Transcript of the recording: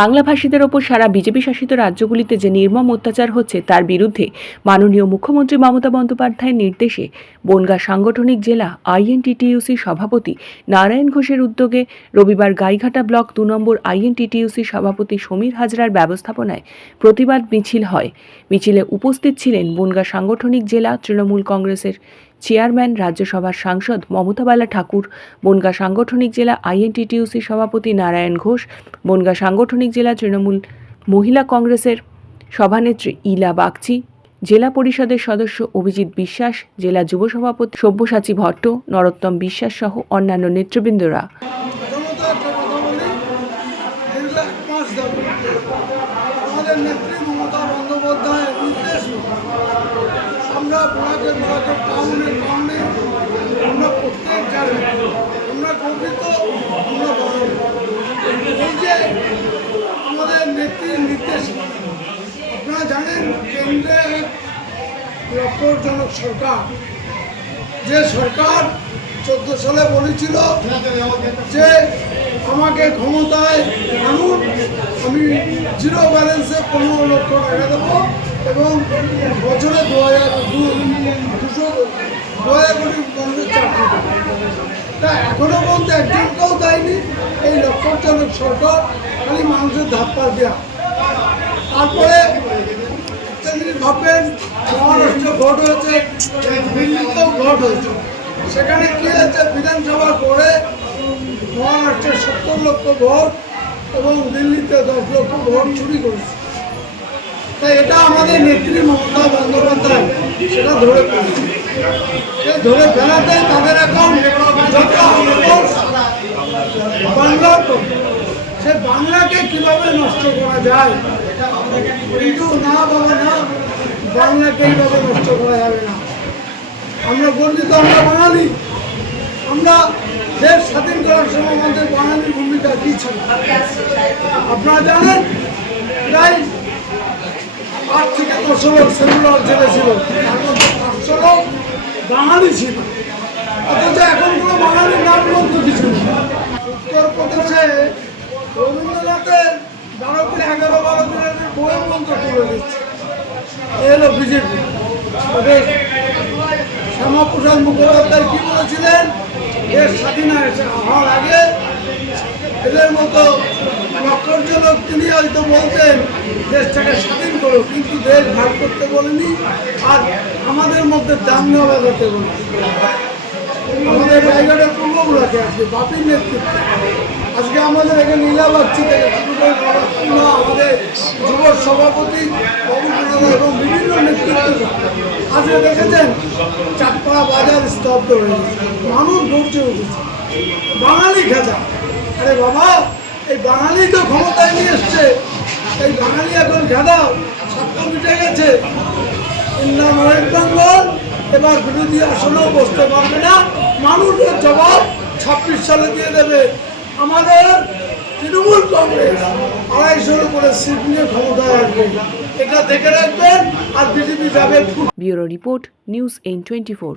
বাংলাভাষীদের ওপর সারা বিজেপি শাসিত রাজ্যগুলিতে যে নির্মম অত্যাচার হচ্ছে তার বিরুদ্ধে মাননীয় মুখ্যমন্ত্রী মমতা বন্দ্যোপাধ্যায়ের নির্দেশে বনগাঁ সাংগঠনিক জেলা আইএনটিটিইউসি সভাপতি নারায়ণ ঘোষের উদ্যোগে রবিবার গাইঘাটা ব্লক 2 নম্বর আইএনটিটিইউসি সভাপতি সমীর হাজরার ব্যবস্থাপনায় প্রতিবাদ মিছিল হয়। মিছিলে উপস্থিত ছিলেন বনগাঁ সাংগঠনিক জেলা তৃণমূল কংগ্রেসের চেয়ারম্যান, রাজ্যসভার সাংসদ মমতা বালা ঠাকুর, বনগাঁ সাংগঠনিক জেলা আইএনটিটিইউসি সভাপতি নারায়ণ ঘোষ, বনগাঁ সাংগঠনিক জেলা তৃণমূল মহিলা কংগ্রেসের সভানেত্রী ইলা বাগচি, জেলা পরিষদের সদস্য অভিজিৎ বিশ্বাস, জেলা যুব সভাপতি সব্যসাচী ভট্ট, নরোত্তম বিশ্বাস সহ অন্যান্য নেতৃবৃন্দরা। আমাদের নেত্রী মমতা বন্দ্যোপাধ্যায়ের নির্দেশ আমরা ব্লকে টাউনে আমরা প্রত্যেক জায়গায় আমরা গর্বিত। আমরা এই যে আমাদের নেত্রীর নির্দেশ, আপনারা জানেন কেন্দ্রের লক্ষ্যজনক সরকার, যে সরকার 14 সালে বলেছিল যে আমাকে ক্ষমতায় আনুন, আমি জিরো ব্যালেন্সে 15 লক্ষ টাকা দেবো এবং বছরে 2,200 কোটি মানুষের চাকরি দেবো। তা এখনো পর্যন্ত একজনকেও দেয়নি। এই লক্ষ্যজনক সরকার খালি মানুষের ধাপ্পা দেওয়া। তারপরে ভাববেন মহারাষ্ট্র ভোট হয়েছে, দিল্লিতেও ভোট হয়েছে, সেখানে কি হয়েছে? বিধানসভা করে মহারাষ্ট্রের 70 লক্ষ ভোট এবং দিল্লিতে 10 লক্ষ ভোট চুরি করেছে। তাই এটা আমাদের নেত্রী মমতা বন্দ্যোপাধ্যায় সেটা ধরে ফেলেছে। ধরে ফেলাতে তাদের এখন বাংলার সে বাংলাকে কিভাবে নষ্ট করা যায়, কিন্তু না বাবা না, বাংলাকে এইভাবে নষ্ট করা যাবে না। আমরা গর্বিত, আমরা বাঙালি। আমরা দেশ স্বাধীন করার সময় আমাদের বাঙালির ভূমিকা কী ছিল আপনারা জানেন। প্রায় 8 থেকে 10 লোক সেলুলার জেলে ছিল, তার মধ্যে 500 লোক বাঙালি ছিল। অথচ এখন কোনো বাঙালির নাম বলতে কিছু নেই। উত্তরপ্রদেশে রবীন্দ্রনাথের 12 দিনের বই মন্ত্র তুলে দিচ্ছে। এ হলো বিজেপি। শ্যামাপ্রসাদ মুখোপাধ্যায় কি বলেছিলেন? দেশ স্বাধীন হওয়ার আগে এদের মতো লক্ষজনক তিনি হয়তো বলতেন দেশটাকে স্বাধীন করো, কিন্তু দেশ ভাগ করতে বলেনি, আর আমাদের মধ্যে দাঙ্গা বাজাতে বলেনি। আমাদের জায়গাটা পূর্বগুলাকে আজকে বাপির নেতৃত্বে আজকে আমাদের এখানে নীলা বাগচি থেকে শুরু করে আমাদের যুব সভাপতি এবং বিভিন্ন নেতৃত্ব আজকে দেখেছেন চাঁদপাড়া বাজার স্তব্ধ হয়ে গেছে, মানুষ গর্জে উঠেছে। বাঙালি খেজা, আরে বাবা, এই বাঙালি তো ক্ষমতায় নিয়ে এসছে, এই বাঙালি এখন খেদা, স্বার্থ মিটে গেছে। ইন্ডিয়ান ওয়েস্ট বেঙ্গল এবার বিরোধী আসনেও বসতে পারবে না। মানুষের জবাব 26 সালে দিয়ে দেবে। আমাদের তৃণমূল কংগ্রেস 250-এর উপরে সিট নিয়ে ক্ষমতায় আসবে, এটা দেখে রাখবেন। আর বিজেপি যাবে। Bureau report, news N24।